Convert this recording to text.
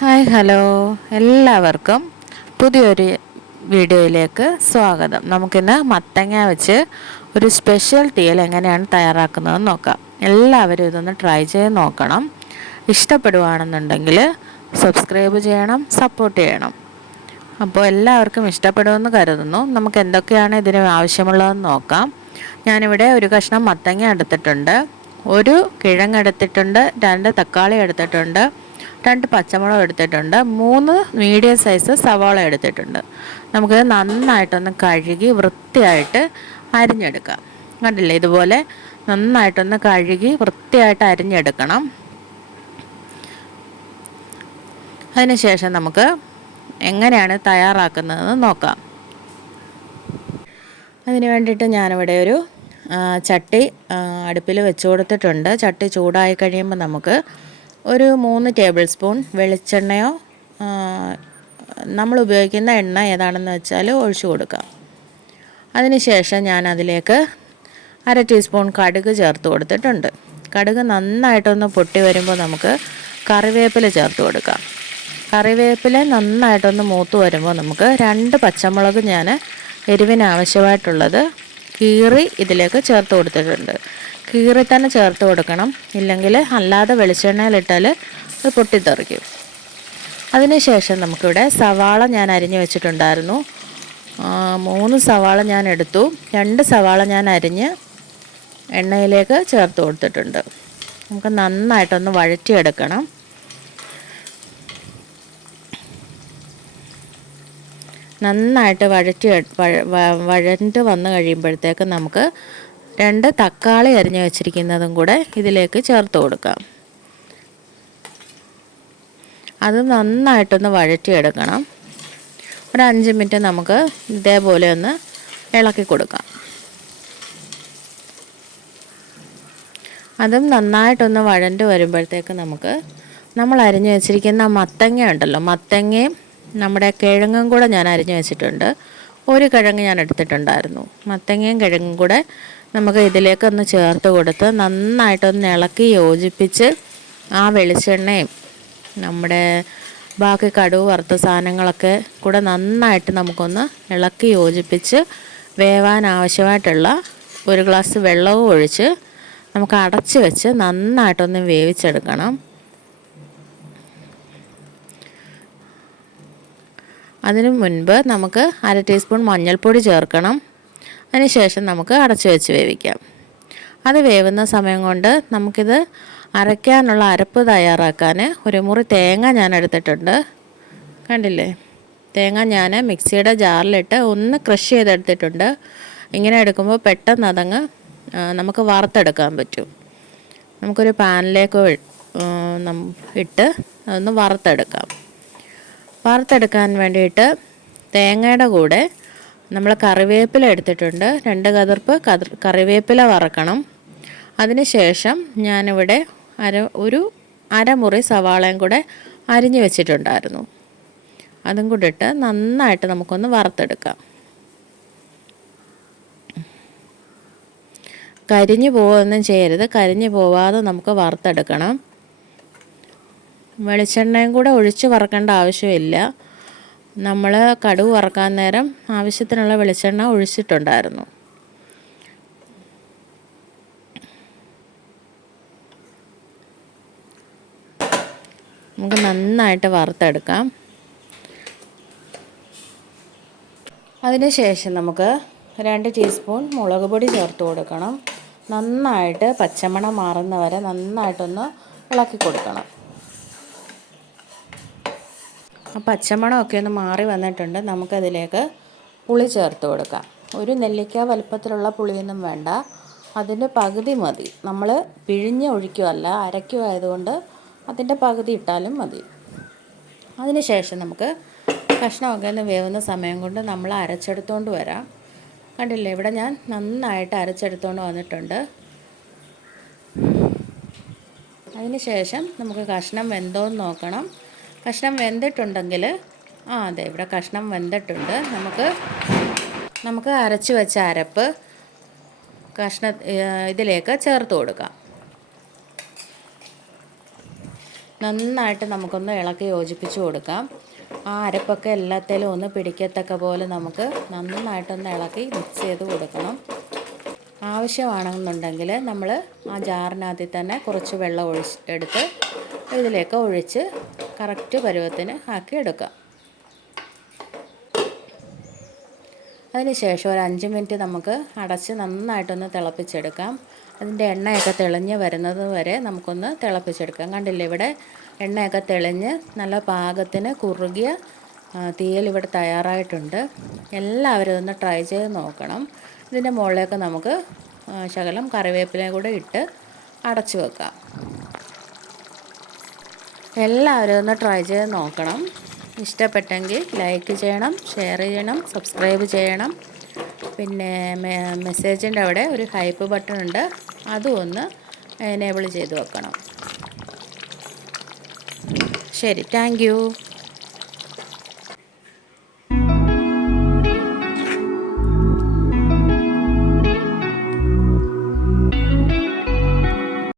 Hi hello. എല്ലാവർക്കും പുതിയൊരു വീഡിയോയിലേക്ക് സ്വാഗതം. നമുക്കിന്ന് മത്തങ്ങ വെച്ച് ഒരു സ്പെഷ്യൽ തീയൽ എങ്ങനെയാണ് തയ്യാറാക്കുന്നതെന്ന് നോക്കാം. എല്ലാവരും ഇതൊന്ന് ട്രൈ ചെയ്ത് നോക്കണം. ഇഷ്ടപ്പെടുവാണെന്നുണ്ടെങ്കിൽ സബ്സ്ക്രൈബ് ചെയ്യണം സപ്പോർട്ട് ചെയ്യണം. അപ്പോൾ എല്ലാവർക്കും ഇഷ്ടപ്പെടുമെന്ന് കരുതുന്നു. നമുക്ക് എന്തൊക്കെയാണ് ഇതിന് ആവശ്യമുള്ളതെന്ന് നോക്കാം. ഞാനിവിടെ ഒരു കഷ്ണം മത്തങ്ങ എടുത്തിട്ടുണ്ട്. ഒരു കിഴങ്ങ് എടുത്തിട്ടുണ്ട് രണ്ട് തക്കാളി എടുത്തിട്ടുണ്ട്. രണ്ട് പച്ചമുളക് എടുത്തിട്ടുണ്ട്. മൂന്ന് മീഡിയം സൈസ് സവാള എടുത്തിട്ടുണ്ട്. നമുക്ക് നന്നായിട്ടൊന്ന് കഴുകി വൃത്തിയായിട്ട് അരിഞ്ഞെടുക്കാം. കണ്ടില്ലേ? ഇതുപോലെ നന്നായിട്ടൊന്ന് കഴുകി വൃത്തിയായിട്ട് അരിഞ്ഞെടുക്കണം. അതിനുശേഷം നമുക്ക് എങ്ങനെയാണ് തയ്യാറാക്കുന്നതെന്ന് നോക്കാം. അതിന് വേണ്ടിയിട്ട് ഞാനിവിടെ ഒരു ചട്ടി അടുപ്പിൽ വെച്ച് കൊടുത്തിട്ടുണ്ട്. ചട്ടി ചൂടായി കഴിയുമ്പോൾ നമുക്ക് ഒരു മൂന്ന് ടേബിൾ സ്പൂൺ വെളിച്ചെണ്ണയോ നമ്മൾ ഉപയോഗിക്കുന്ന എണ്ണ ഏതാണെന്ന് വെച്ചാൽ ഒഴിച്ചു കൊടുക്കാം. അതിനുശേഷം ഞാൻ അതിലേക്ക് അര ടീസ്പൂൺ കടുക് ചേർത്ത് കൊടുത്തിട്ടുണ്ട്. കടുക് നന്നായിട്ടൊന്ന് പൊട്ടി വരുമ്പോൾ നമുക്ക് കറിവേപ്പില ചേർത്ത് കൊടുക്കാം. കറിവേപ്പില നന്നായിട്ടൊന്ന് മൂത്ത് വരുമ്പോൾ നമുക്ക് രണ്ട് പച്ചമുളക് ഞാൻ എരിവിന് ആവശ്യമായിട്ടുള്ളത് കീറി ഇതിലേക്ക് ചേർത്ത് കൊടുത്തിട്ടുണ്ട്. കീറി തന്നെ ചേർത്ത് കൊടുക്കണം. ഇല്ലെങ്കിൽ അല്ലാതെ വെളിച്ചെണ്ണയിലിട്ടാൽ അത് പൊട്ടിത്തെറിക്കും. അതിനുശേഷം നമുക്കിവിടെ സവാള ഞാൻ അരിഞ്ഞു വെച്ചിട്ടുണ്ടായിരുന്നു. മൂന്ന് സവാള ഞാൻ എടുത്തു. രണ്ട് സവാള ഞാൻ അരിഞ്ഞ് എണ്ണയിലേക്ക് ചേർത്ത് കൊടുത്തിട്ടുണ്ട്. നമുക്ക് നന്നായിട്ടൊന്ന് വഴറ്റിയെടുക്കണം. നന്നായിട്ട് വഴറ്റി വഴണ്ട് വന്നു കഴിയുമ്പോഴത്തേക്ക് നമുക്ക് രണ്ട് തക്കാളി അരിഞ്ഞു വെച്ചിരിക്കുന്നതും കൂടെ ഇതിലേക്ക് ചേർത്ത് കൊടുക്കാം. അത് നന്നായിട്ടൊന്ന് വഴറ്റിയെടുക്കണം. ഒരു അഞ്ച് മിനിറ്റ് നമുക്ക് ഇതേപോലെ ഒന്ന് ഇളക്കി കൊടുക്കാം. അതും നന്നായിട്ടൊന്ന് വഴണ്ട് വരുമ്പോഴത്തേക്ക് നമുക്ക് നമ്മൾ അരിഞ്ഞു വെച്ചിരിക്കുന്ന മത്തങ്ങ ഉണ്ടല്ലോ മത്തങ്ങയും നമ്മുടെ കിഴങ്ങും കൂടെ ഞാൻ അരിഞ്ഞു വെച്ചിട്ടുണ്ട്. ഒരു കിഴങ്ങ് ഞാൻ എടുത്തിട്ടുണ്ടായിരുന്നു. മത്തങ്ങയും കിഴങ്ങും കൂടെ നമുക്ക് ഇതിലേക്കൊന്ന് ചേർത്ത് കൊടുത്ത് നന്നായിട്ടൊന്ന് ഇളക്കി യോജിപ്പിച്ച് ആ വെളിച്ചെണ്ണയും നമ്മുടെ ബാക്കി കടുവ് വറുത്ത സാധനങ്ങളൊക്കെ കൂടെ നന്നായിട്ട് നമുക്കൊന്ന് ഇളക്കി യോജിപ്പിച്ച് വേവാൻ ആവശ്യമായിട്ടുള്ള ഒരു ഗ്ലാസ് വെള്ളവും ഒഴിച്ച് നമുക്ക് അടച്ച് വെച്ച് നന്നായിട്ടൊന്ന് വേവിച്ചെടുക്കണം. അതിനു മുൻപ് നമുക്ക് അര ടീസ്പൂൺ മഞ്ഞൾപ്പൊടി ചേർക്കണം. അതിനുശേഷം നമുക്ക് അടച്ചു വെച്ച് വേവിക്കാം. അത് വേവുന്ന സമയം കൊണ്ട് നമുക്കിത് അരയ്ക്കാനുള്ള അരപ്പ് തയ്യാറാക്കാൻ ഒരു മുറി തേങ്ങ ഞാൻ എടുത്തിട്ടുണ്ട്. കണ്ടില്ലേ? തേങ്ങ ഞാൻ മിക്സിയുടെ ജാറിലിട്ട് ഒന്ന് ക്രഷ് ചെയ്തെടുത്തിട്ടുണ്ട്. ഇങ്ങനെ എടുക്കുമ്പോൾ പെട്ടെന്ന് അതങ്ങ് നമുക്ക് വറുത്തെടുക്കാൻ പറ്റും. നമുക്കൊരു പാനിലേക്ക് ഇട്ട് അതൊന്ന് വറുത്തെടുക്കാം. വറുത്തെടുക്കാൻ വേണ്ടിയിട്ട് തേങ്ങയുടെ കൂടെ നമ്മൾ കറിവേപ്പില എടുത്തിട്ടുണ്ട്. രണ്ട് കതിർപ്പ് കറിവേപ്പില വറക്കണം. അതിനുശേഷം ഞാനിവിടെ അര ഒരു അരമുറി സവാളയും കൂടെ അരിഞ്ഞു വെച്ചിട്ടുണ്ടായിരുന്നു. അതും കൂടി ഇട്ട് നന്നായിട്ട് നമുക്കൊന്ന് വറുത്തെടുക്കാം. കരിഞ്ഞു പോവുകയൊന്നും ചെയ്യരുത്. കരിഞ്ഞു പോവാതെ നമുക്ക് വറുത്തെടുക്കണം. വെളിച്ചെണ്ണയും കൂടെ ഒഴിച്ച് വറക്കേണ്ട ആവശ്യമില്ല. നമ്മൾ കടുവ് വറക്കാൻ നേരം ആവശ്യത്തിനുള്ള വെളിച്ചെണ്ണ ഒഴിച്ചിട്ടുണ്ടായിരുന്നു. നമുക്ക് നന്നായിട്ട് വറുത്തെടുക്കാം. അതിനുശേഷം നമുക്ക് രണ്ട് ടീസ്പൂൺ മുളക് പൊടി ചേർത്ത് കൊടുക്കണം. നന്നായിട്ട് പച്ചമണം മാറുന്നവരെ നന്നായിട്ടൊന്ന് ഇളക്കി കൊടുക്കണം. ആ പച്ചമണമൊക്കെ ഒന്ന് മാറി വന്നിട്ടുണ്ട്. നമുക്കതിലേക്ക് പുളി ചേർത്ത് കൊടുക്കാം. ഒരു നെല്ലിക്ക വലുപ്പത്തിലുള്ള പുളിയൊന്നും വേണ്ട. അതിന്റെ പകുതി മതി. നമ്മൾ പിഴിഞ്ഞ് ഒഴിക്കുകയല്ല അരയ്ക്കുമായതുകൊണ്ട് അതിന്റെ പകുതി ഇട്ടാലും മതി. അതിനുശേഷം നമുക്ക് കഷ്ണമൊക്കെ ഒന്ന് വേവുന്ന സമയം കൊണ്ട് നമ്മൾ അരച്ചെടുത്തുകൊണ്ട് വരാം. കണ്ടില്ലേ ഇവിടെ ഞാൻ നന്നായിട്ട് അരച്ചെടുത്തുകൊണ്ട് വന്നിട്ടുണ്ട്. അതിന് ശേഷം നമുക്ക് കഷ്ണം വെന്തോന്ന് നോക്കണം. കഷ്ണം വെന്തിട്ടുണ്ടെങ്കിൽ ആ അതെ ഇവിടെ കഷ്ണം വെന്തിട്ടുണ്ട്. നമുക്ക് നമുക്ക് അരച്ച് വെച്ച അരപ്പ് കഷ്ണ ഇതിലേക്ക് ചേർത്ത് കൊടുക്കാം. നന്നായിട്ട് നമുക്കൊന്ന് ഇളക്കി യോജിപ്പിച്ച് കൊടുക്കാം. ആ അരപ്പൊക്കെ എല്ലാത്തിലും ഒന്ന് പിടിക്കത്തക്ക പോലെ നമുക്ക് നന്നായിട്ടൊന്ന് ഇളക്കി മിക്സ് ചെയ്ത് കൊടുക്കണം. ആവശ്യമാണെന്നുണ്ടെങ്കിൽ നമ്മൾ ആ ജാറിനകത്തിൽ തന്നെ കുറച്ച് വെള്ളം ഒഴിച്ച് എടുത്ത് ഇതിലേക്ക് ഒഴിച്ച് കറക്റ്റ് പരുവത്തിന് ആക്കി എടുക്കാം. അതിനുശേഷം ഒരു അഞ്ച് മിനിറ്റ് നമുക്ക് അടച്ച് നന്നായിട്ടൊന്ന് തിളപ്പിച്ചെടുക്കാം. അതിന്റെ എണ്ണയൊക്കെ തെളിഞ്ഞ് വരുന്നത് വരെ നമുക്കൊന്ന് തിളപ്പിച്ചെടുക്കാം. കണ്ടില്ലേ ഇവിടെ എണ്ണയൊക്കെ തെളിഞ്ഞ് നല്ല പാകത്തിന് കുറുകിയ തീയൽ ഇവിടെ തയ്യാറായിട്ടുണ്ട്. എല്ലാവരും ഒന്ന് ട്രൈ ചെയ്ത് നോക്കണം. ഇതിന്റെ മുകളിലേക്ക് നമുക്ക് ശകലം കറിവേപ്പിലയും കൂടെ ഇട്ട് അടച്ചു വെക്കാം. എല്ലാവരും ഒന്ന് ട്രൈ ചെയ്ത് നോക്കണം. ഇഷ്ടപ്പെട്ടെങ്കിൽ ലൈക്ക് ചെയ്യണം ഷെയർ ചെയ്യണം സബ്സ്ക്രൈബ് ചെയ്യണം. പിന്നെ മെസ്സേജിന്റെ അവിടെ ഒരു ഹൈപ്പ് ബട്ടൺ ഉണ്ട്. അതും ഒന്ന് എനേബിൾ ചെയ്ത് വെക്കണം. ശരി താങ്ക്